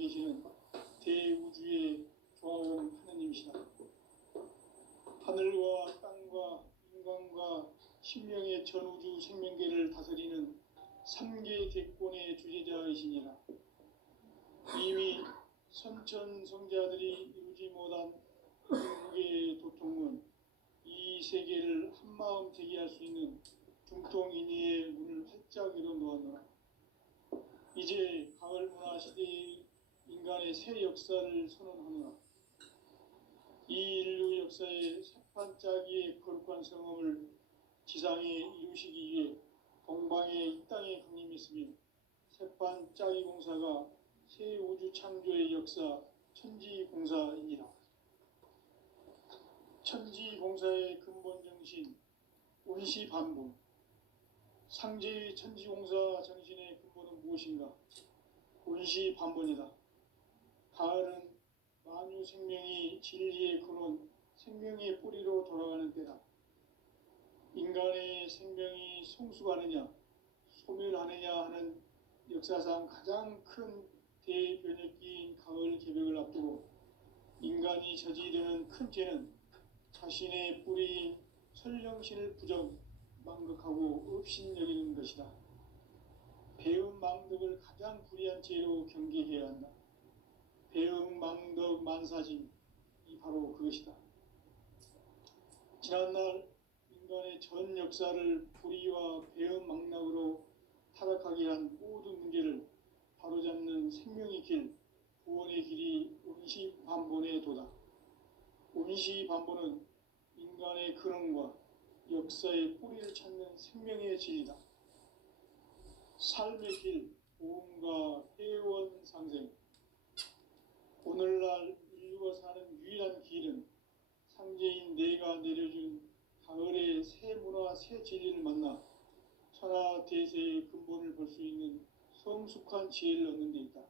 계시는 대우주의 조화원 하느님이시다. 하늘과 땅과 인간과 신명의 전우주 생명계를 다스리는 삼계 대권의 주제자이시니라. 이미 선천성자들이 이루지 못한 궁극의 도통은 이 세계를 한마음 제기할 수 있는 중통인의의 문을 활짝 열어 놓았노라. 이제 가을 문화 시대의 인간의 새 역사를 선언하노라. 이 인류 역사의 새판짜기의 거룩한 성험을 지상에 이루시기 위해 동방의 이 땅에 강림했으며 새판짜기 공사가 새 우주 창조의 역사 천지공사이니라. 천지공사의 근본 정신 운시반본. 상제의 천지공사 정신의 근본은 무엇인가? 운시반본이다. 가을은 만유 생명이 진리의 근원, 생명의 뿌리로 돌아가는 때다. 인간의 생명이 성숙하느냐, 소멸하느냐 하는 역사상 가장 큰 대변혁기인 가을 개벽을 앞두고 인간이 저지르는 큰 죄는 자신의 뿌리인 설령신을 부정, 망극하고 업신여기는 것이다. 배음 망덕을 가장 불의한 죄로 경계해야 한다. 배음 망덕 만사짐이 바로 그것이다. 지난날 인간의 전 역사를 불의와 배음 망락으로 타락하게 한 모든 문제를 바로잡는 생명의 길, 구원의 길이 운시반본의 도다. 운시반본은 인간의 근원과 역사의 뿌리를 찾는 생명의 진리다. 삶의 길, 보험과 회원 상생. 오늘날 인류가 사는 유일한 길은 상제인 내가 내려준 가을의 새 문화, 새 진리를 만나 천하 대세의 근본을 볼 수 있는 성숙한 지혜를 얻는 데 있다.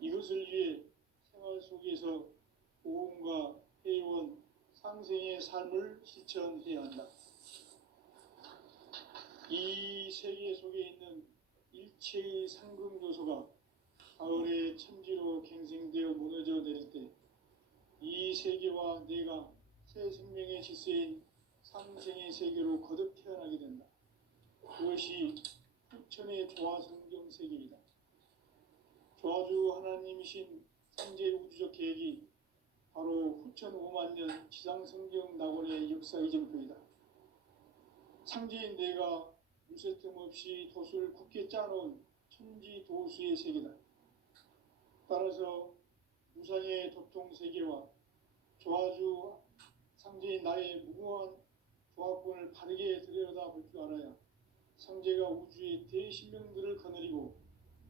이것을 위해 생활 속에서 보험과 회원, 상생의 삶을 실천해야 한다. 이 세계 속에 있는 일체의 상금 요소가 가을의 천지로 갱생되어 무너져 내릴 때 이 세계와 내가 새 생명의 질서인 상생의 세계로 거듭 태어나게 된다. 그것이 후천의 조화성경 세계이다. 조화주 하나님이신 상제 우주적 계획이 바로 후천 5만 년 지상성경 낙원의 역사 이정표이다. 상제인 내가 무쇠 틈 없이 돛을 굳게 짜놓은 천지 도수의 세계다. 따라서 무상의 도통 세계와 조화주 상제인 나의 무궁한 조합권을 바르게 들여다볼 줄 알아야 상제가 우주의 대신명들을 거느리고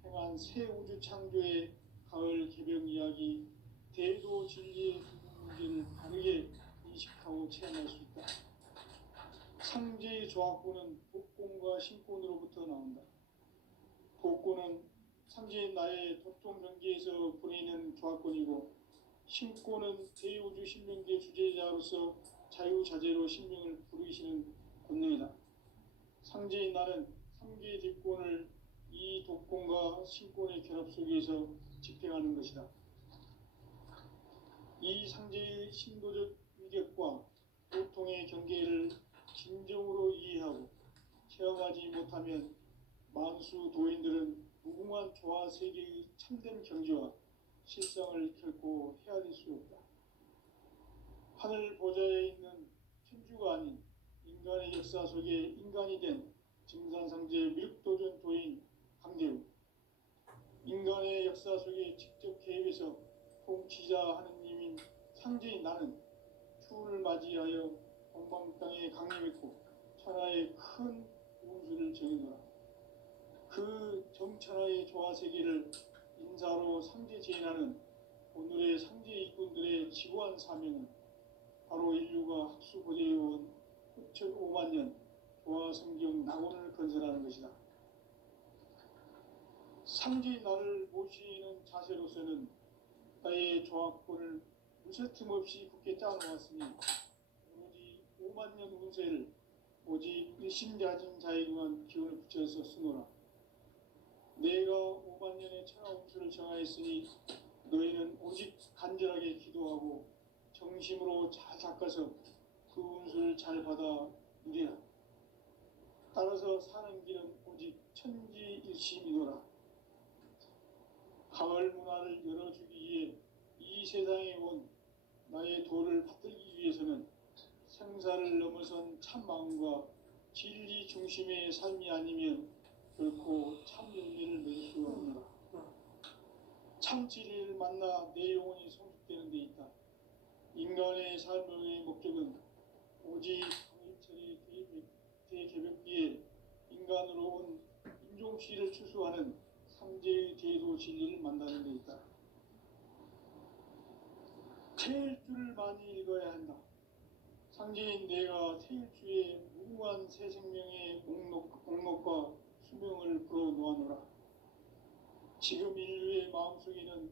행한 새 우주 창조의 가을 개벽 이야기, 대도 진리의 문제를 바르게 인식하고 체험할 수 있다. 상제의 조합권은 복권과 신권으로부터 나온다. 복권은 상제인 나의 도통 경계에서 보내는 조합권이고, 신권은 대우주 신명계 주제자로서 자유자재로 신명을 부르시는 권능이다. 상제인 나는 3개의 뒷권을 이 독권과 신권의 결합 속에서 집행하는 것이다. 이 상제의 신도적 위력과 보통의 경계를 진정으로 이해하고 체험하지 못하면 만수 도인들은 무궁한 조화 세계의 참된 경지와 실상을 결코 헤아릴 수 없다. 하늘 보좌에 있는 천주가 아닌 인간의 역사 속에 인간이 된 증산상제 밀도전 도인 강대우, 인간의 역사 속에 직접 개입해서 통치자 하느님인 상제인 나는 추운을 맞이하여 동방 땅에 강림했고 천하의 큰 운수를 정해놓아. 그 정천하의 조화세계를 인사로 상제 제인하는 오늘의 상제 일꾼들의 지구한 사명은 바로 인류가 학수고대해온 후천 5만 년 조화성경 낙원을 건설하는 것이다. 상제인 나를 모시는 자세로서는 나의 조합권을 무쇠 틈 없이 굳게 짜놓았으니 오로지 5만 년 운세를 오직 일심자진 자에게만 기운을 붙여서 쓰노라. 내가 5만 년의 천하 운수를 날짜를 정하였으니 너희는 오직 간절하게 기도하고 정심으로 잘 닦아서 그 운수를 잘 받아 누리라. 따라서 사는 길은 오직 천지일심이노라. 가을 문화를 열어주기 위해 이 세상에 온 나의 도를 받들기 위해서는 생사를 넘어선 참 마음과 진리 중심의 삶이 아니면 결코 참 열매를 맺을 수가 없노라. 참 진리를 만나 내 영혼이 성숙되는 데 있다. 인간의 삶의 목적은 오직 가을철의 대개벽기에 인간으로 온 인종시를 추수하는 삼재의 대도 진리를 만나는 데 있다. 태일주를 많이 읽어야 한다. 상제인 내가 태일주의 무궁한 새 생명의 목록과 수명을 불어놓아노라. 지금 인류의 마음속에는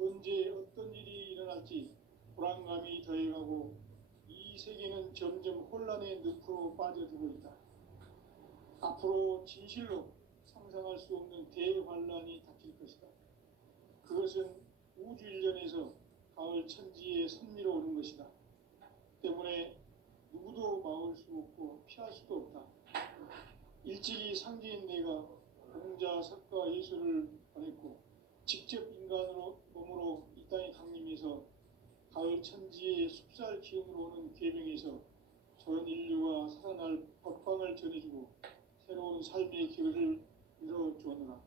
언제 어떤 일이 일어날지 불안감이 더해가고 이 세계는 점점 혼란의 늪으로 빠져들고 있다. 앞으로 진실로 상상할 수 없는 대환란이 닥칠 것이다. 그것은 우주 일련에서 가을 천지에 선미로 오는 것이다. 때문에 누구도 막을 수 없고 피할 수도 없다. 일찍이 상제인 내가 공자, 석가, 예수를 보냈고 직접 인간으로 몸으로 이 땅에 강림해서 가을 천지의 숲살 기운으로 오는 계명에서 전 인류가 살아날 법방을 전해주고 새로운 삶의 기회를 이뤄주었노라.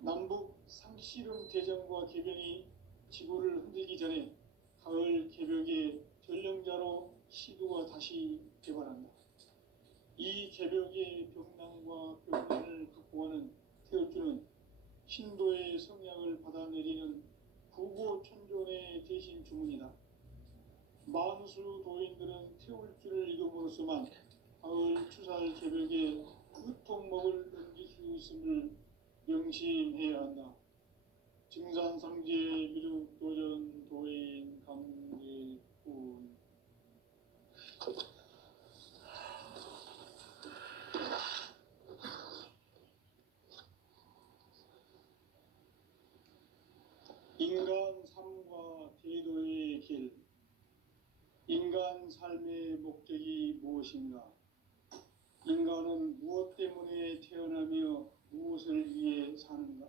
남북 상씨름 대전과 개병이 지구를 흔들기 전에 가을 개벽의 전령자로 시도가 다시 개발한다. 이 개벽의 벽난과 벽난을 극복하는 태울주는 신도의 성향을 받아내리는 부고천존의 대신 주문이다. 만수 도인들은 태울주를 읽음으로써만 가을 추살 개벽의 끝통목을 넘길 수 있음을 명심해야 한다. 증산상제 미륵도전 도인 강제군. 인간 삶과 대도의 길. 인간 삶의 목적이 무엇인가? 인간은 무엇 때문에 태어나며 무엇을 위해 사는가?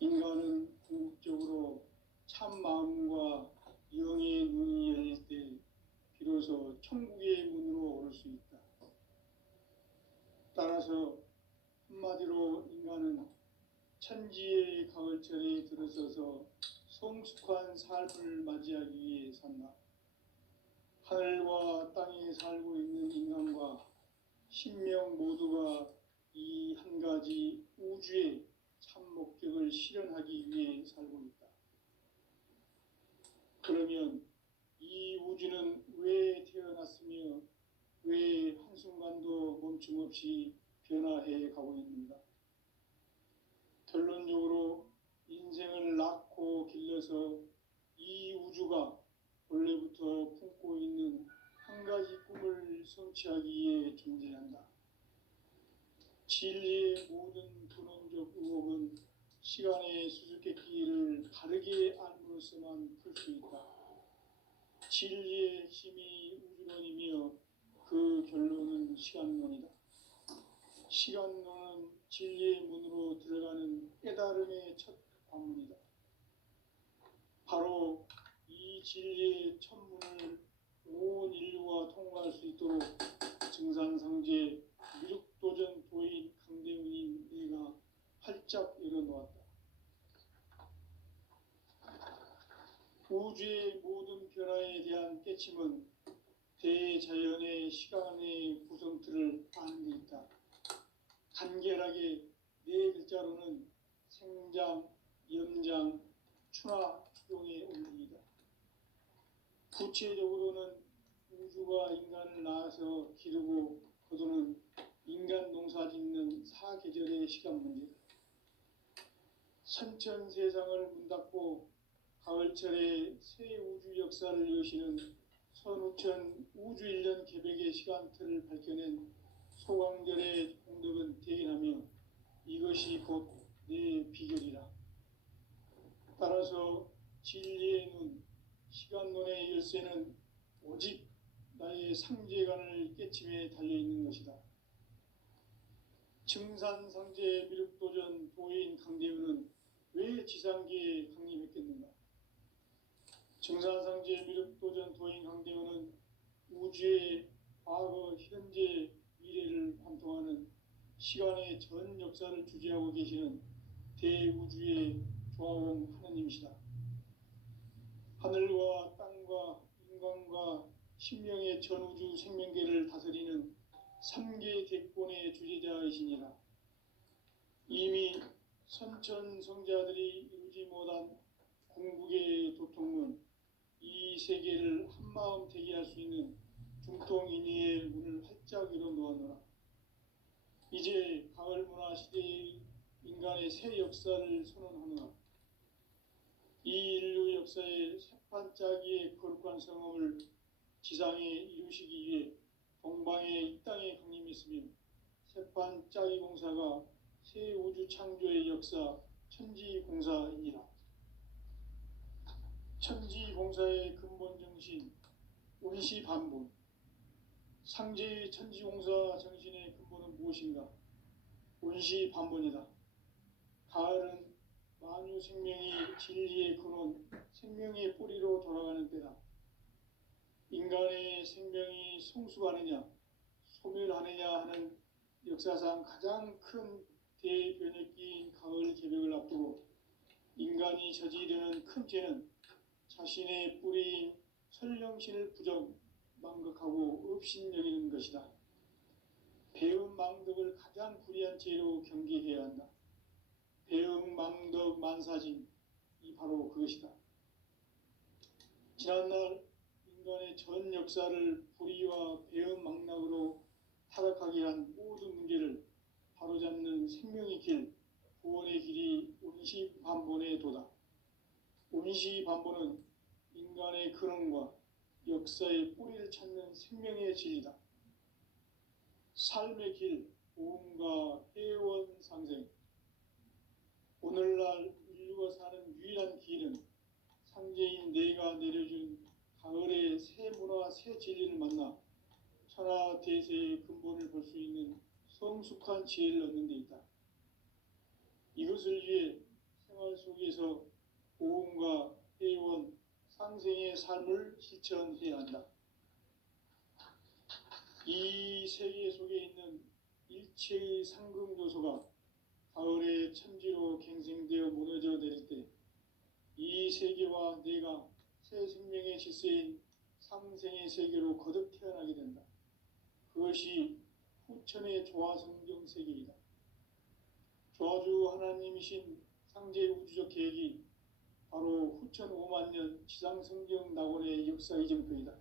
인간은 궁극적으로 참 마음과 영의 눈이 열릴 때 비로소 천국의 문으로 오를 수 있다. 따라서 한마디로 인간은 천지의 가을철에 들어서서 성숙한 삶을 맞이하기 위해 산다. 하늘과 땅에 살고 있는 인간과 신명 모두가 이 한 가지 우주의 참 목적을 실현하기 위해 살고 있다. 그러면 이 우주는 왜 태어났으며 왜 한순간도 멈춤 없이 변화해 가고 있는가? 결론적으로 인생을 낳고 길러서 이 우주가 원래부터 품고 있는 한 가지 꿈을 성취하기 위해 존재한다. 진리의 모든 근원적 의혹은 시간의 수수께끼를 바르게 알므로써만 풀 수 있다. 진리의 핵심이 우주론이며 그 결론은 시간론이다. 시간론은 진리의 문으로 들어가는 깨달음의 첫 관문이다. 바로 이 진리의 첫문을 온 인류가 통과할 수 있도록 증산상제 미륵도전 도인 강대훈인 내가 활짝 열어놓았다. 우주의 모든 변화에 대한 깨침은 대자연의 시간의 구성틀을 아는 데 있다. 간결하게 네 글자로는 생장, 연장, 추나 추동의 원리이다. 구체적으로는 우주가 인간을 낳아서 기르고 거두는 인간 농사 짓는 사계절의 시간 문제다. 선천 세상을 문닫고 가을철에 새 우주 역사를 여시는 선우천 우주 1년 개벽의 시간틀을 밝혀낸 소광절의 공덕은 대인하며 이것이 곧 내 비결이라. 따라서 진리의 눈, 시간론의 열쇠는 오직 나의 상제관을 깨침에 달려있는 것이다. 증산상제 미륵도전 도인 강대우는 왜 지상계에 강림했겠는가? 증산상제 미륵도전 도인 강대우는 우주의 과거, 현재, 미래를 관통하는 시간의 전 역사를 주재하고 계시는 대우주의 조화원 하나님이시다. 하늘과 땅과 인간과 신명의 전우주 생명계를 다스리는 3계 대권의 주재자이시니라. 이미 선천성자들이 이루지 못한 궁극의 도통문, 이 세계를 한마음 대기할 수 있는 중통인의의 문을 활짝 열어 놓았노라. 이제 가을 문화 시대의 인간의 새 역사를 선언하노라. 이 인류 역사의 새판짜기의 거룩한 성험을 지상에 이루시기 위해 동방의 이 땅에 강림했으며 새판짜기 공사가 새 우주 창조의 역사 천지공사이니라. 천지공사의 근본 정신 운시반본. 상제의 천지공사 정신의 근본은 무엇인가? 운시반본이다. 가을은 만유 생명이 진리의 근원, 생명의 뿌리로 돌아가는 때다. 인간의 생명이 성숙하느냐, 소멸하느냐 하는 역사상 가장 큰 대변혁기인 가을 개벽을 앞두고 인간이 저지르는 큰 죄는 자신의 뿌리인 설령신을 부정, 망각하고 업신여기는 것이다. 배음 망덕을 가장 불의한 죄로 경계해야 한다. 배음 망덕 만사진, 이 바로 그것이다. 지난날 인간의 전 역사를 불의와 배음 망락으로 타락하게 한 모든 문제를 바로잡는 생명의 길, 구원의 길이 운시반본의 도다. 운시반본은 인간의 근원과 역사의 뿌리를 찾는 생명의 진리다. 삶의 길, 보험과 회원 상생. 오늘날 인류가 사는 유일한 길은 상제인 내가 내려준 가을의 새 문화, 새 진리를 만나 천하 대세의 근본을 볼 수 있는 성숙한 지혜를 얻는 데 있다. 이것을 위해 생활 속에서 보험과 회원, 상생의 삶을 실천해야 한다. 이 세계 속에 있는 일체의 상금 요소가 가을의 천지로 갱생되어 무너져 내릴 때 이 세계와 내가 새 생명의 질서인 상생의 세계로 거듭 태어나게 된다. 그것이 후천의 조화성경 세계이다. 조화주 하나님이신 상제 우주적 계획이 바로 후천 5만 년 지상성경 낙원의 역사 이정표이다.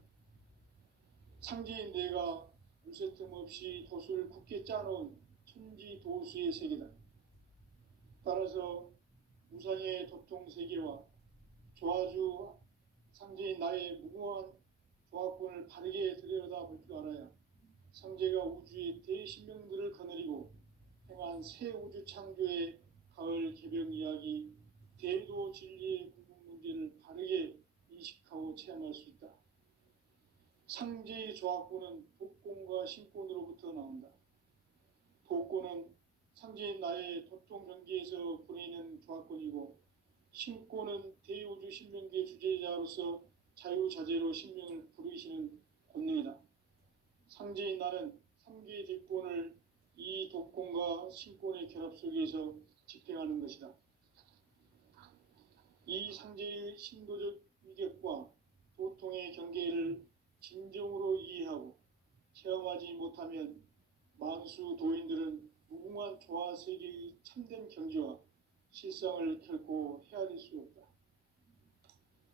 상제인 내가 물새틈 없이 도수를 굳게 짜놓은 천지도수의 세계다. 따라서 무상의 도통 세계와 조화주 상제인 나의 무궁한 조화권을 바르게 들여다볼 줄 알아야 상제가 우주의 대신명들을 거느리고 행한 새 우주 창조의 가을 개벽 이야기, 대도 진리의 궁극 문제를 바르게 인식하고 체험할 수 있다. 상제의 조화권은 독권과 신권으로부터 나온다. 독권은 상제인 나의 도통 경계에서 보내는 조화권이고, 신권은 대우주 신명계 주제자로서 자유자재로 신명을 부르시는 권능이다. 상제인 나는 3개의 대권을 이 독권과 신권의 결합 속에서 집행하는 것이다. 이 상제의 신도적 위격과 도통의 경계를 진정으로 이해하고 체험하지 못하면 만수 도인들은 무궁한 조화 세계의 참된 경지와 실상을 결코 헤아릴 수 없다.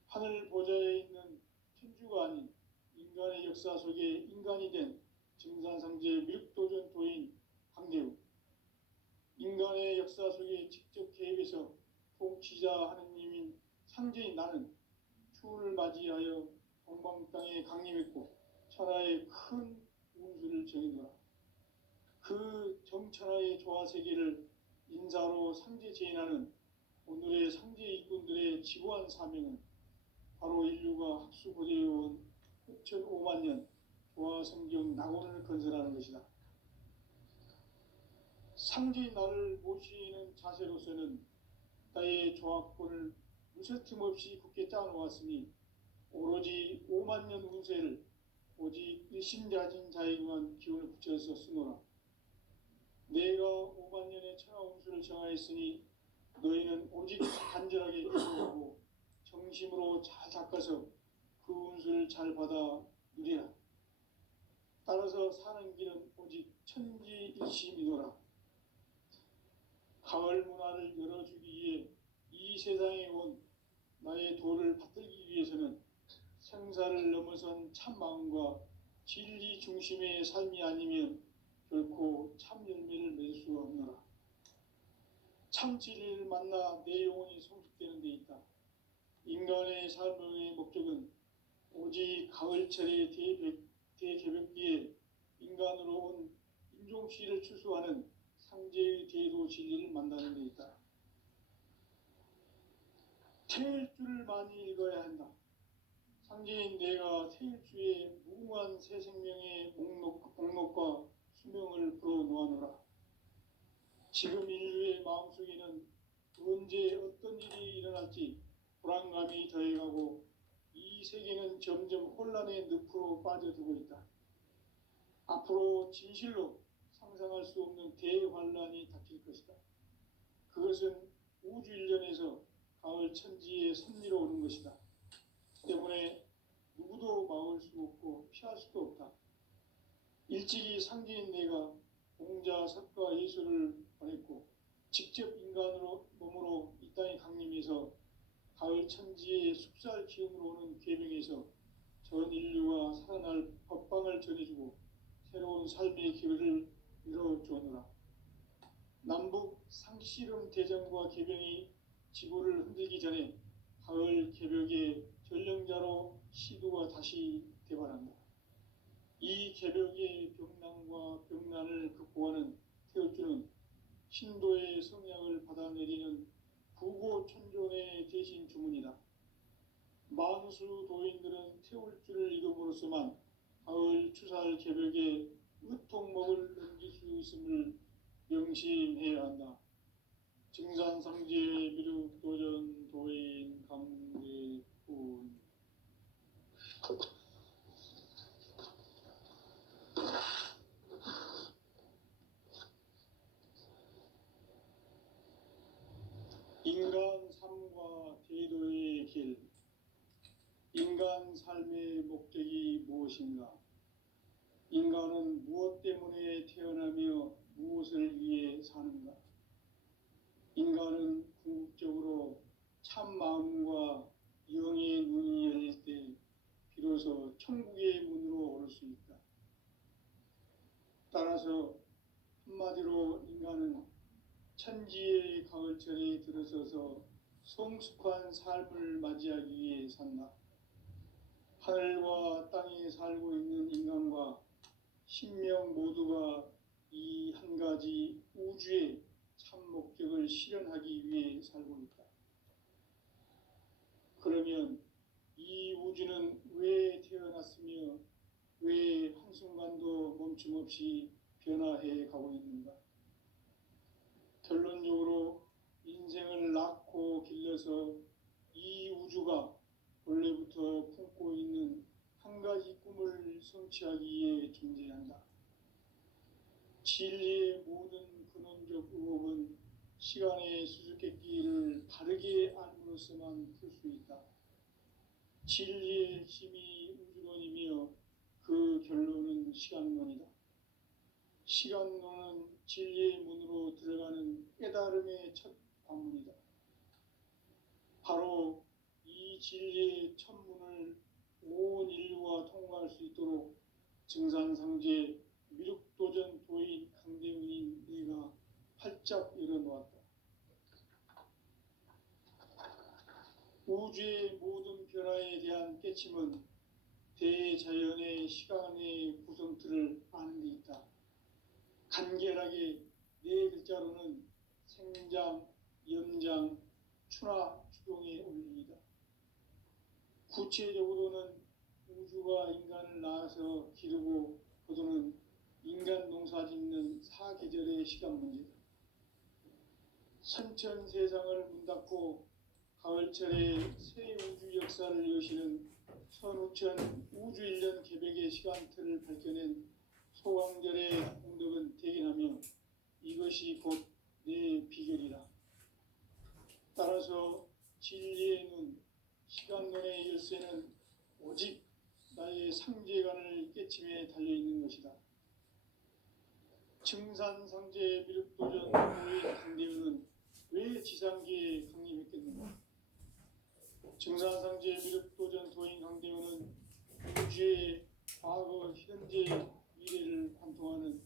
하늘 보좌에 있는 천주가 아닌 인간의 역사 속에 인간이 된 증산상제 미륵도전 도인 강대우. 인간의 역사 속에 직접 개입해서 통치자 하느님인 상제인 나는 추운을 맞이하여 동방 땅에 강림했고 천하의 큰 운수를 정해놓아 그 정천하의 조화 세계를 인사로 상제 제인하는 오늘의 상제 일꾼들의 지고한 사명은 바로 인류가 학수고대해온 6,5만 년 조화성경 낙원을 건설하는 것이다. 상제의 나를 모시는 자세로서는 나의 조합권을 무설틈 없이 굳게 짜놓았으니 오로지 5만 년 운세를 오직 일심자진 자에게만 기운을 붙여서 쓰노라. 내가 5만 년의 천하 운수를 정하였으니 너희는 오직 간절하게 기도하고 정심으로 잘 닦아서 그 운수를 잘 받아 누리라. 따라서 사는 길은 오직 천지일심이노라. 가을 문화를 열어주기 위해 이 세상에 온 나의 도를 받들기 위해서는 생사를 넘어선 참 마음과 진리 중심의 삶이 아니면 결코 참 열매를 맺을 수가 없노라. 참 진리를 만나 내 영혼이 성숙되는 데 있다. 인간의 삶의 목적은 오직 가을철의 대개벽기에 인간으로 온 인종씨를 추수하는 상제의 대도 진리를 만나는 데 있다. 태일주를 많이 읽어야 한다. 상제인 내가 태일주의 무궁한 새 생명의 목록과 수명을 불어놓아노라. 지금 인류의 마음속에는 언제 어떤 일이 일어날지 불안감이 더해가고 이 세계는 점점 혼란의 늪으로 빠져들고 있다. 앞으로 진실로 상상할 수 없는 대환란이 닥칠 것이다. 그것은 우주 일련에서 가을 천지의 섭리로 오는 것이다. 때문에 누구도 막을 수 없고 피할 수도 없다. 일찍이 상제인 내가 공자, 석가, 예수를 보냈고 직접 인간으로 몸으로 이 땅에 강림해서 가을 천지의 숲살 기운으로 오는 계명에서 전 인류가 살아날 법방을 전해주고 새로운 삶의 기회를 열어주었노라. 남북 상씨름 대전과 계병이 지구를 흔들기 전에 가을 개벽의 전령자로 시도가 다시 대발한다. 이 개벽의 병난과 병난을 극복하는 태울주는 신도의 성약을 받아내리는 부고천존의 대신 주문이다. 만수 도인들은 태울주를 이름으로서만 가을 추살 개벽의 의통목을 넘길 수 있음을 명심해야 한다. 증산상제 미륵도전 도인 강대군. 인간 삶과 대도의 길. 인간 삶의 목적이 무엇인가? 인간은 무엇 때문에 태어나며 무엇을 위해 사는가? 인간은 궁극적으로 참 마음과 영의 눈이 열릴 때 비로소 천국의 문으로 오를 수 있다. 따라서 한마디로 인간은 천지의 가을철에 들어서서 성숙한 삶을 맞이하기 위해 산다. 하늘과 땅에 살고 있는 인간과 신명 모두가 이 한 가지 우주의 참 목적을 실현하기 위해 살고 있다. 그러면 이 우주는 왜 태어났으며 왜 한순간도 멈춤 없이 변화해 가고 있는가? 결론적으로 인생을 낳고 길러서 이 우주가 원래부터 품고 있는 한 가지 꿈을 성취하기 위해 존재한다. 진리의 모든 근원적 의혹은 시간의 수수께끼를 바르게 알므로서만 풀 수 있다. 진리의 핵심이 우주론이며 그 결론은 시간론이다. 시간론은 진리의 문으로 들어가는 깨달음의 첫 관문이다. 바로 이 진리의 첫 문을 온 인류가 통과할 수 있도록 증산상제 미륵도전 도인 강대훈인 내가 활짝 열어놓았다. 우주의 모든 변화에 대한 깨침은 대자연의 시간의 구성틀을 아는 데 있다. 간결하게 네 글자로는 생장, 염장, 추나 추동에 올립니다. 구체적으로는 우주가 인간을 낳아서 기르고 거두는 인간 농사 짓는 사계절의 시간 문제다. 선천 세상을 문 닫고 가을철에 새 우주 역사를 여시는 선우천 우주일년 개백의 시간틀을 밝혀낸 소강절의 공덕은 대견하며 이것이 곧 내 비결이다. 따라서 진리의 눈, 시간론의 열쇠는 오직 나의 상제관을 깨침에 달려있는 것이다. 증산상제 미륵도전 도인 강대현은 왜 지상계에 강림했겠는가? 증산상제 미륵도전 도인 강대현은 우주의 과거, 현재, 미래를 관통하는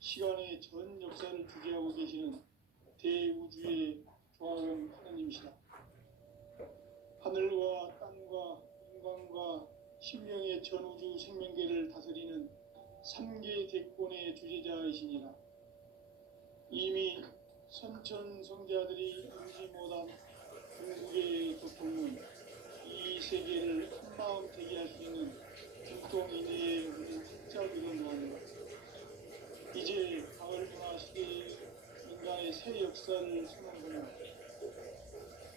시간의 전 역사를 주재하고 계시는 대우주의 조화원 하나님이시다. 하늘과 땅과 인간과 신명의 전우주 생명계를 다스리는 3계 대권의 주제자이시니라. 이미 선천성자들이 알지 못한 중국의 도통은 이 세계를 한마음 되게 할 수 있는 도통인의 우리 활짝 일어나는 이제 가을 문화 시대의 인간의 새 역사를 선언하며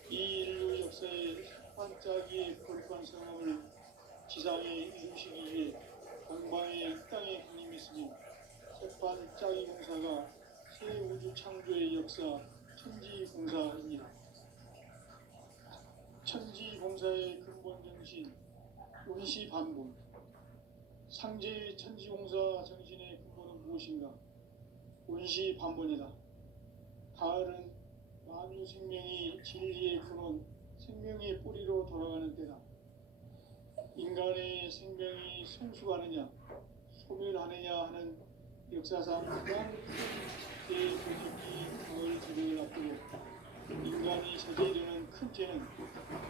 이 인류 역사의 반짝이의 거룩한 성함을 지상에 이루시기 위해 동방의 이 땅에 강림했으며 새반짝이 공사가 새 우주 창조의 역사 천지공사입니다. 천지공사의 근본 정신 운시반본. 상제의 천지공사 정신의 근본은 무엇인가? 운시반본이다. 가을은 만유 생명이 진리의 근원, 생명의 뿌리로 돌아가는 때다. 인간의 생명이 성숙하느냐, 소멸하느냐 하는 역사상 가장 큰 대조직이 가을 제백을 앞두고 인간이 저지르는 큰 죄는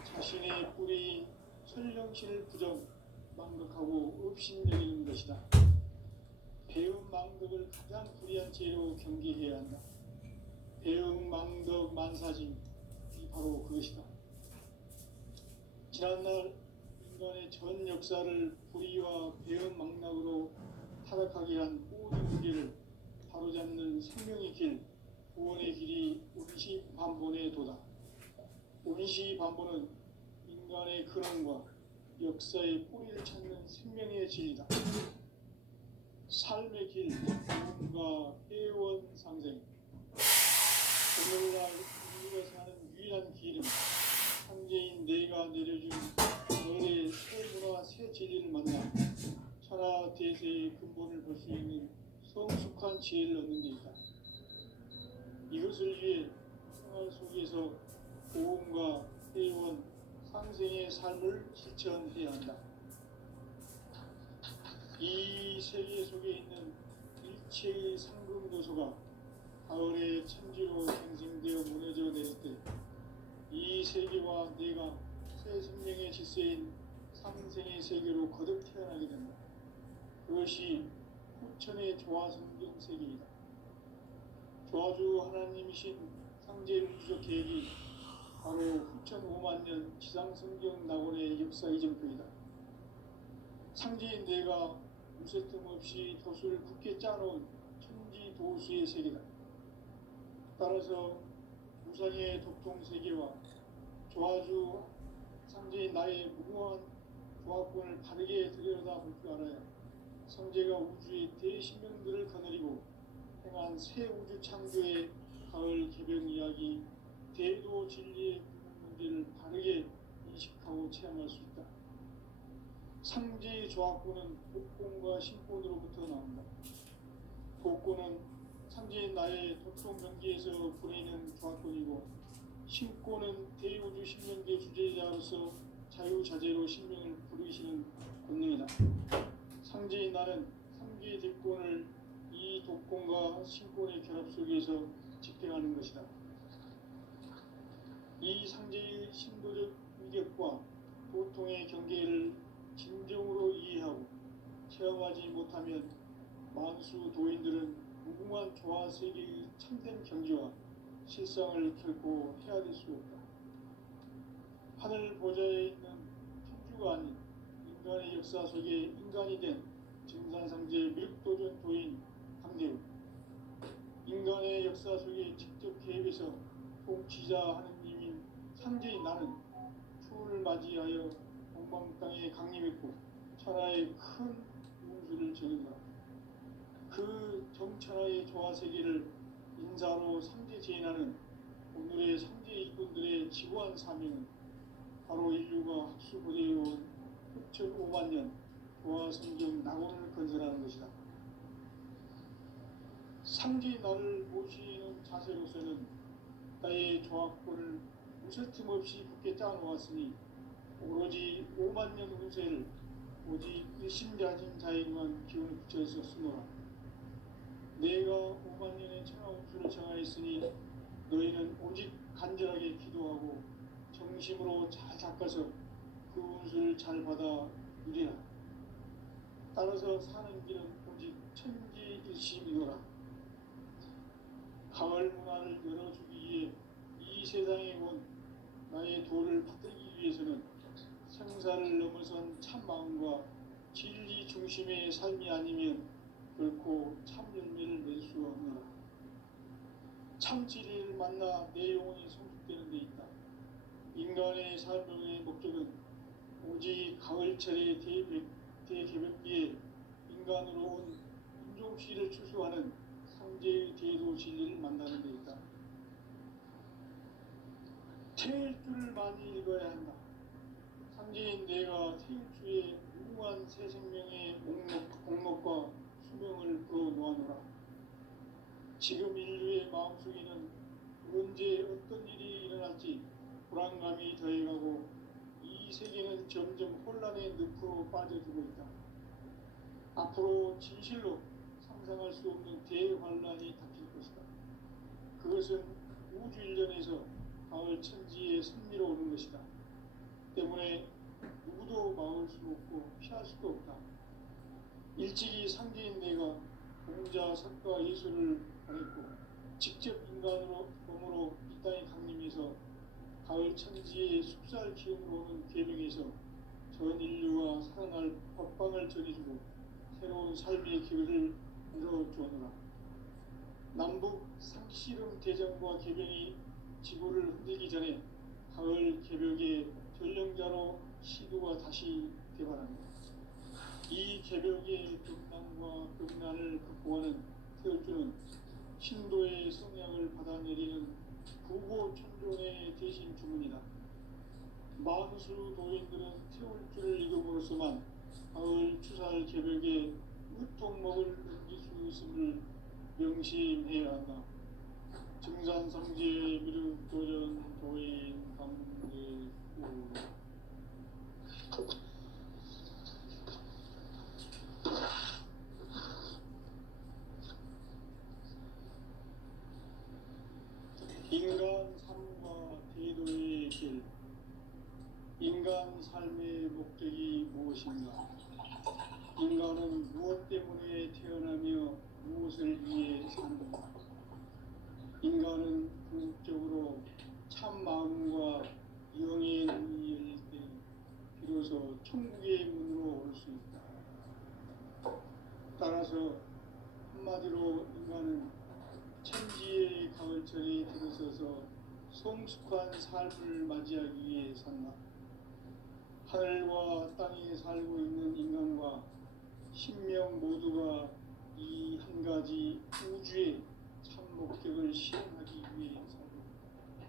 자신의 뿌리인 설령신을 부정, 망덕하고 업신여기는 것이다. 배움 망덕을 가장 불의한 죄로 경계해야 한다. 배움 망덕 만사짐이 바로 그것이다. 지난날 인간의 전 역사를 불의와 배움 망락으로 타락하게 한 모든 문제를 바로잡는 생명의 길, 구원의 길이 운시반본의 도다. 운시반본은 인간의 근원과 역사의 뿌리를 찾는 생명의 진리다. 삶의 길, 구원과 회원 상생. 오늘날 우리가 사는 유일한 길은 상제인 내가 내려준 너의 새 문화, 새 진리를 만나 천하 대세의 근본을 볼 수 있는 성숙한 지혜를 얻는 데 있다. 이것을 위해 생활 속에서 보험과 회원, 상생의 삶을 실천해야 한다. 이 세계 속에 있는 일체의 상금도서가 가을의 천지로 갱생되어 무너져 내릴 때 이 세계와 내가 새 생명의 질서인 상생의 세계로 거듭 태어나게 된다. 그것이 후천의 조화성경 세계이다. 조화주 하나님이신 상제 우주적 계획이 바로 후천 5만 년 지상성경 낙원의 역사 이정표이다. 상제인 내가 무쇠틈 없이 돛을 굳게 짜놓은 천지도수의 세계다. 따라서 무상의 도통세계와 조화주 상제인 나의 무궁한 조화권을 바르게 들여다볼 줄 알아야 성제가 우주의 대신명들을 거느리고 행한 새 우주 창조의 가을 개벽 이야기, 대도 진리의 문제를 바르게 인식하고 체험할 수 있다. 상제의 조화권은 복권과 신권으로부터 나온다. 복권은 상제인 나의 도통 경계에서 보내는 조화권이고, 신권은 대우주 신명계 주제자로서 자유자재로 신명을 부르시는 권능이다. 상제인 나는 3개 대권을 이 독권과 신권의 결합 속에서 집행하는 것이다. 이 상제의 신도적 위력과 도통의 경계를 진정으로 이해하고 체험하지 못하면 만수 도인들은 무궁한 조화 세계의 참된 경지와 실상을 결코 헤아릴 수 없다. 하늘 보좌에 있는 천주가 아닌 인간의 역사 속에 인간이 된 증산상제 밀도전도인 강대우, 인간의 역사 속에 직접 개입해서 통치자 하느님인 상제인 나는 추을 맞이하여 동방 땅에 강림했고 천하의 큰 운수를 전한다. 그 정천하의 조화세계를 인사로 상제제인하는 오늘의 상제 일꾼들의 지구한 사명은 바로 인류가 학수고대해온 6,500만 년 조화성경 낙원을 건설하는 것이다. 상제의 나를 모시는 자세로서는 나의 조합권을 무설틈 없이 굳게 짜놓았으니 오로지 5만 년 운세를 오직 일심자진 자에게만 기운을 붙여서 쓰노라. 내가 5만 년의 천하 운수를 정하였으니 너희는 오직 간절하게 기도하고 정심으로 잘 닦아서 그 운수를 잘 받아 누리라. 따라서 사는 길은 오직 천지일심이노라. 가을 문화를 열어주기 위해 이 세상에 온 나의 도를 받들기 위해서는 생사를 넘어선 참 마음과 진리 중심의 삶이 아니면 결코 참 열매를 낼 수 없노라. 참 진리를 만나 내 영혼이 성숙되는 데 있다. 인간의 삶의 목적은 오직 가을철의 대개벽기에 인간으로 온 인종씨를 추수하는 상제의 대도 진리를 만나는 데 있다. 태일주를 많이 읽어야 한다. 상제인 내가 태일주의 무궁한 새 생명의 목록과 수명을 불어놓아노라. 지금 인류의 마음속에는 언제 어떤 일이 일어날지 불안감이 더해가고 이 세계는 점점 혼란의 늪으로 빠져들고 있다. 앞으로 진실로 상상할 수 없는 대환란이 닥칠 것이다. 그것은 우주 일련에서 가을 천지에 승리로 오는 것이다. 때문에 누구도 막을 수 없고 피할 수도 없다. 일찍이 상제인 내가 공자, 석가, 예수를 보냈고 직접 인간으로 몸으로 이 땅에 강림해서 가을 천지의 숲살 기운으로 오는 계명에서 전 인류가 살아날 법방을 전해주고 새로운 삶의 길을 열어주었노라. 남북 상씨름 대전과 개병이 지구를 흔들기 전에 가을 개벽의 전령자로 시도가 다시 개발합니다. 이 개벽의 급난과 급난을 극복하는 태울주는 신도의 성향을 받아내리는 부고천존의 대신 주문이다. 만수 도인들은 태울주를 읽음으로써만 가을 추살 개벽에 으통먹을 넘길 수 있음을 명심해야 한다. 증산상제 미륵도전 도인 강대우. 인간 삶과 대도의 길. 인간 삶의 목적이 무엇인가? 인간은 무엇 때문에 태어나며 무엇을 위해 사는가? 인간은 궁극적으로 참 마음과 영의 눈이 열릴 때 비로소 천국의 문으로 올 수 있다. 따라서 한마디로 인간은 천지의 가을철에 들어서서 성숙한 삶을 맞이하기 위해 산다. 하늘과 땅에 살고 있는 인간과 신명 모두가 이 한 가지 우주의 참 목적을 실현하기 위해 살고 있다.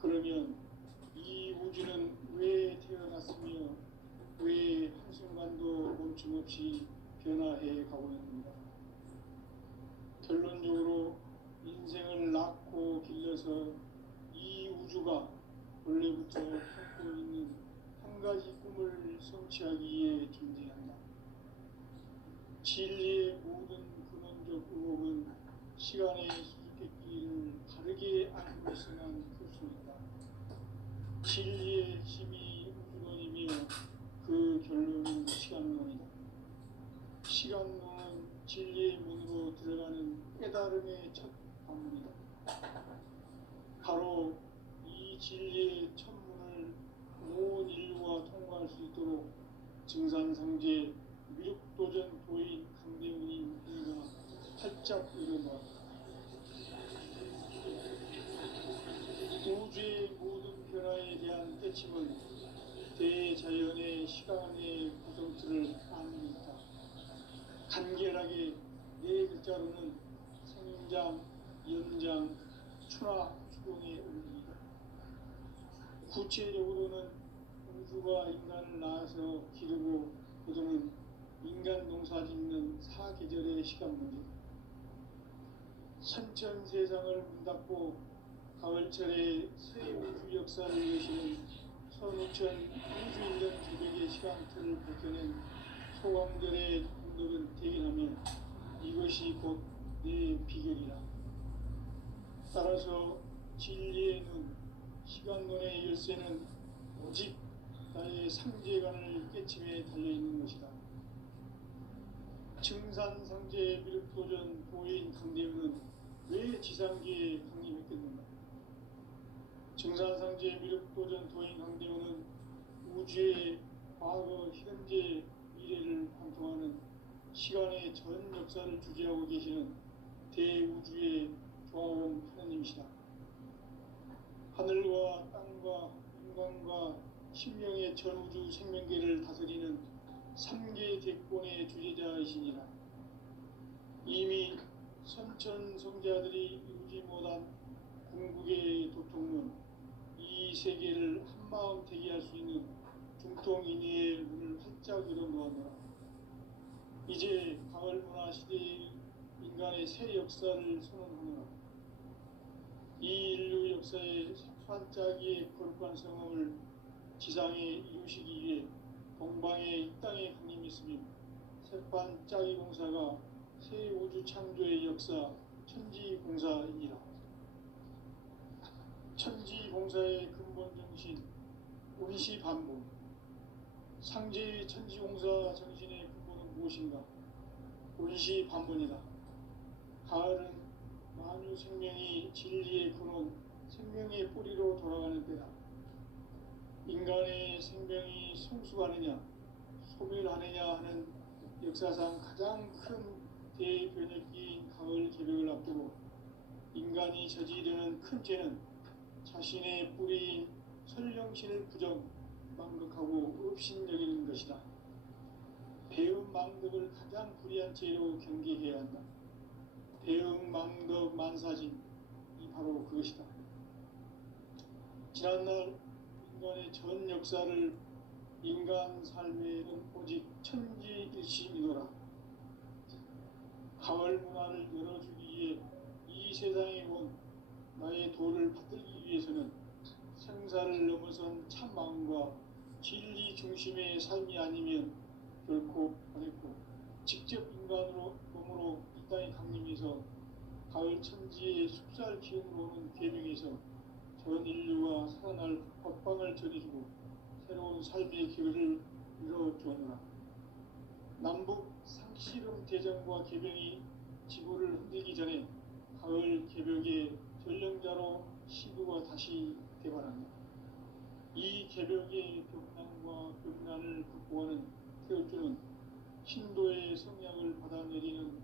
그러면 이 우주는 왜 태어났으며 왜 한순간도 멈춤없이 변화해 가고 있는가? 결론적으로 인생을 낳고 길러서 이 우주가 원래부터 품고 있는 한 가지 꿈을 성취하기 위해 존재한다. 진리의 모든 근원적 의혹은 시간의 수수께끼를 바르게 알고 있어만 풀 수 있다. 진리의 핵심이 우주론이며 그 결론은 시간론이다. 시간론은 진리의 문으로 들어가는 깨달음의 첫 방문이다. 가로 이 진리의 천문을 온 인류가 통과할 수 있도록 증산상제 미륵도전 도인 강대훈이 이가 활짝 일어나 우주의 모든 변화에 대한 깨침은 대자연의 시간의 구성틀을 아는 있다. 간결하게 네 글자로는 생장, 연장, 추나 추동의 의미이다. 구체적으로는 우주가 인간을 낳아서 기르고 거두는 인간 농사 짓는 사계절의 시간 문제다. 선천 세상을 문 닫고 가을철에 새 우주 역사를 여시는 선우천 우주인전 기백의 시간틀을 벗겨낸 소강들의 공덕은 대견하며 이것이 곧 내 비결이라. 따라서 진리의 눈, 시간론의 열쇠는 오직 나의 상제관을 깨침에 달려있는 것이다. 증산상제 미륵도전 도인 강대훈은 왜 지상계에 강림했겠는가? 증산상제 미륵도전 도인 강대훈은 우주의 과거, 현재, 미래를 관통하는 시간의 전 역사를 주재하고 계시는 대우주의 조화원 하느님이시다. 하늘과 땅과 인간과 신명의 전우주 생명계를 다스리는 3계 대권의 주재자이시니라. 이미 선천성자들이 이루지 못한 궁극의 도통문, 이 세계를 한마음 대기할 수 있는 중통인의의 문을 활짝 열어놓았노라. 이제 가을 문화 시대의 인간의 새 역사를 선언하노라. 이 인류 역사의 반짝이의 거룩한 성험을 지상에 이루시기 위해 동방의 이 땅에 강림했으며 새반짝이 공사가 새 우주 창조의 역사 천지공사이니라. 천지공사의 근본 정신 원시반복. 상제의 천지공사 정신의 근본은 무엇인가? 원시반복이다. 가을은 만유 생명이 진리의 근원, 생명의 뿌리로 돌아가는 때다. 인간의 생명이 성숙하느냐, 소멸하느냐 하는 역사상 가장 큰 대변혁기인 가을 개벽을 앞두고 인간이 저지르는 큰 죄는 자신의 뿌리인 설령신을 부정, 망극하고 업신여기는 것이다. 배음 망덕을 가장 불의한 죄로 경계해야 한다. 배음 망덕 만사진, 이 바로 그것이다. 지난날 인간의 전 역사를 인간 삶에는 오직 천지일심이노라. 가을 문화를 열어주기 위해 이 세상에 온 나의 도를 받들기 위해서는 생사를 넘어선 참마음과 진리 중심의 삶이 아니면 결코 어렵고, 직접 인간으로 몸으로 이 땅에 강림해서 가을 천지의 숲살 기운으로 오는 계명에서 전 인류가 살아날 법방을 전해주고 새로운 삶의 기회를 이뤄주었노라. 남북 상씨름 대전과 개병이 지구를 흔들기 전에 가을 개벽의 전령자로 시구가 다시 개발한다. 이 개벽의 벽난과 벽난을 극복하는 태울주는 신도의 성약을 받아내리는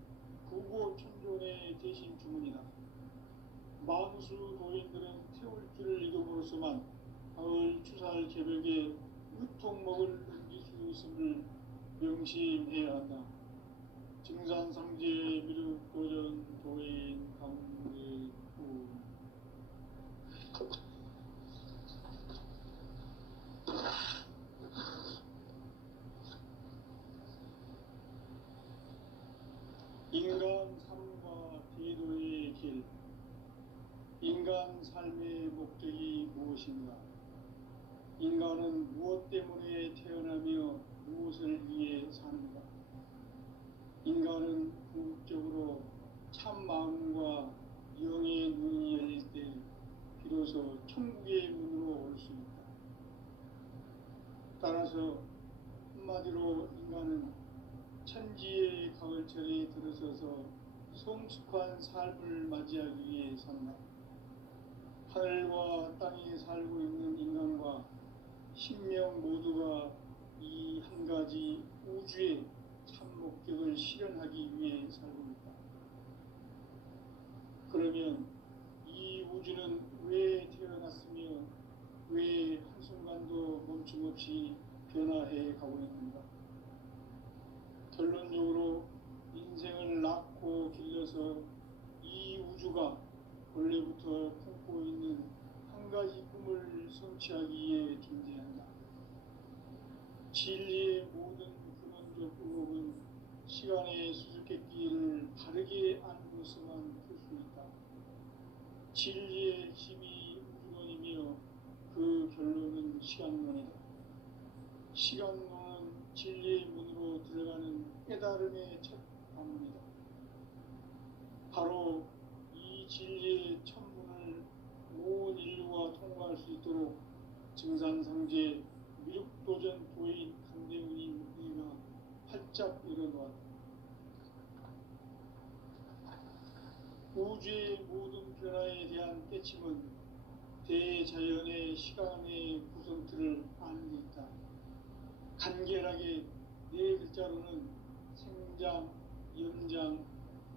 구고천존의 대신 주문이다. 만수 도인들은 태울주를 이름으로서만 가을 추살 개벽에 으통먹을 넘길 수 있음을 명심해야 한다. 증산상제 미륵도전 도인 강대훈. 인간 삶과 대도의 길. 인간 삶의 목적이 무엇인가? 인간은 무엇 때문에 태어나며 무엇을 위해 사는가? 인간은 궁극적으로 참 마음과 영의 눈이 열릴 때 비로소 천국의 문으로 올 수 있다. 따라서 한마디로 인간은 천지의 가을철에 들어서서 성숙한 삶을 맞이하기 위해 산다. 하늘과 땅에 살고 있는 인간과 신명 모두가 이 한 가지 우주의 참 목적을 실현하기 위해 살고 있다. 그러면 이 우주는 왜 태어났으며 왜 한순간도 멈춤없이 변화해 가고 있는가? 결론적으로 인생을 낳고 길러서 이 우주가 원래부터 품고 있는 한 가지 꿈을 성취하기 위해 존재한다. 진리의 모든 근원적 의혹은 시간의 수수께끼를 바르게 안고서만 풀 수 있다. 진리의 핵심이 우주론이며 그 결론은 시간론이다. 시간론은 진리의 문으로 들어가는 깨달음의 첫 방문이다. 바로 이 진리의 첫 문을 온 인류가 통과할 수 있도록 증산상제 미륵도전 도인 강대훈이 우리가 활짝 열어놓았다. 우주의 모든 변화에 대한 깨침은 대자연의 시간의 구성틀을 아는 데 있다. 간결하게 네 글자로는 생장, 연장,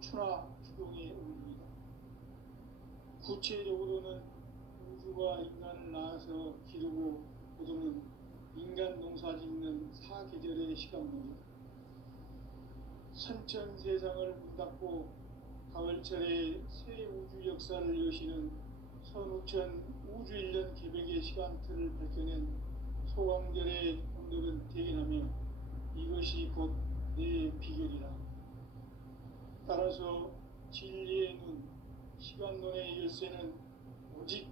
추나 추동의 원리이다. 구체적으로는 우주가 인간을 낳아서 기르고 거두는 인간 농사 짓는 사계절의 시간론이다. 선천 세상을 문 닫고 가을철에 새 우주 역사를 여시는 선우천 우주 1년 개백의 시간틀을 밝혀낸 소강절의 오늘은 대견하며 이것이 곧 내 비결이라. 따라서 진리의 눈, 시간론의 열쇠는 오직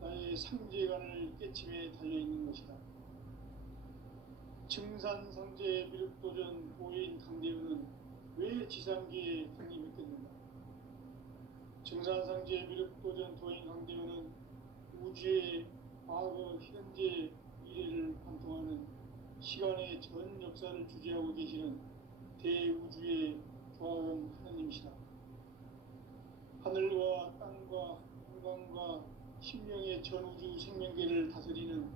나의 상제관을 깨침에 달려있는 것이다. 증산상제 미륵도전 도인 강대훈은 왜 지상계에 군림했겠는가? 증산상제 미륵도전 도인 강대훈은 우주의 과거, 현재, 미래를 관통하는 시간의 전 역사를 주재하고 계시는 대우주의 조화원 하나님이시다. 하늘과 땅과 공간과 신명의 전우주 생명계를 다스리는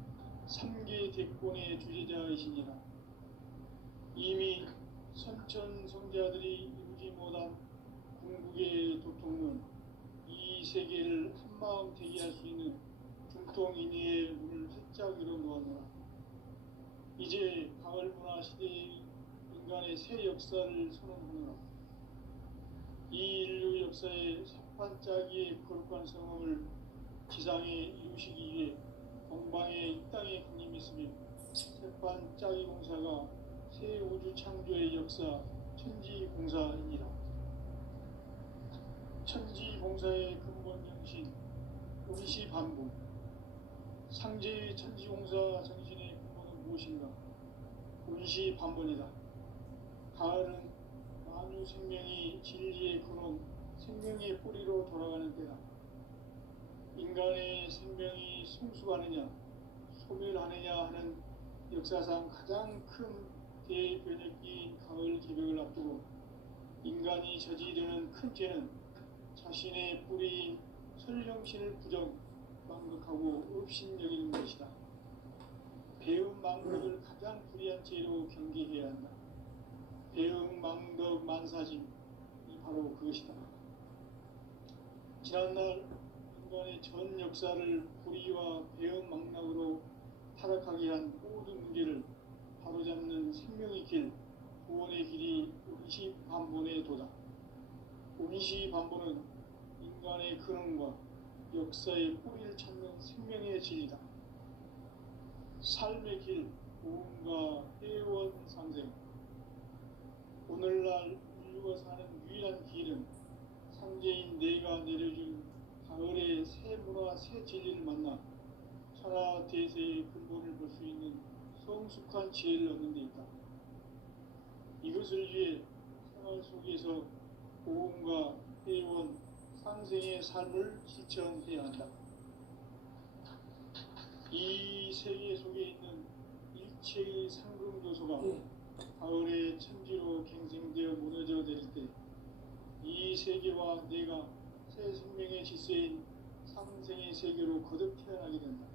3계 대권의 주재자이시니라. 이미 선천 성자들이 이루지 못한 궁극의 도통론, 이 세계를 한마음 대기할 수 있는 중통인의의 문을 활짝 열어놓았노라. 이제 가을 문화 시대의 인간의 새 역사를 선언하노라. 이 인류 역사의 삽판짜기의 거룩한 성험을 지상에 이루시기 위해 동방에 이 땅에 군림했으며 삽판짜기 공사가 새 우주 창조의 역사 천지공사이니라. 천지공사의 근본 정신 운시반복. 상제의 천지공사 정신의 근본은 무엇인가? 운시반본이다. 가을은 만유 생명이 진리의 근원, 생명의 뿌리로 돌아가는 때다. 인간의 생명이 성숙하느냐, 소멸하느냐 하는 역사상 가장 큰 대변혁기인 가을 개벽을 앞두고 인간이 저지르는 큰 죄는 자신의 뿌리인 설령신을 부정, 망극하고 업신여기는 것이다. 배움 망덕을 가장 불의한 죄로 경계해야 한다. 배움 망덕 만사짐이 바로 그것이다. 지난날 인간의 전 역사를 불의와 배움 망락으로 타락하게 한 모든 문제를 바로잡는 생명의 길, 구원의 길이 운시반본의 도다. 운시반본은 인간의 근원과 역사의 뿌리를 찾는 생명의 진리다. 삶의 길, 고음과 회원 상생. 오늘날 인류가 사는 유일한 길은 상제인 내가 내려준 가을의 새 문화, 새 진리를 만나 천하 대세의 근본을 볼 수 있는 성숙한 지혜를 얻는 데 있다. 이것을 위해 생활 속에서 고음과 회원, 상생의 삶을 실천해야 한다. 이 세계 속에 있는 일체의 상금교소가 가을의 천지로 갱생되어 무너져 내릴 때 이 세계와 내가 새 생명의 질서인 상생의 세계로 거듭 태어나게 된다.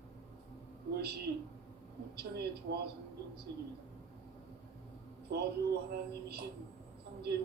그것이 부천의 조화 성경 세계이다. 조화주 하나님이신 상제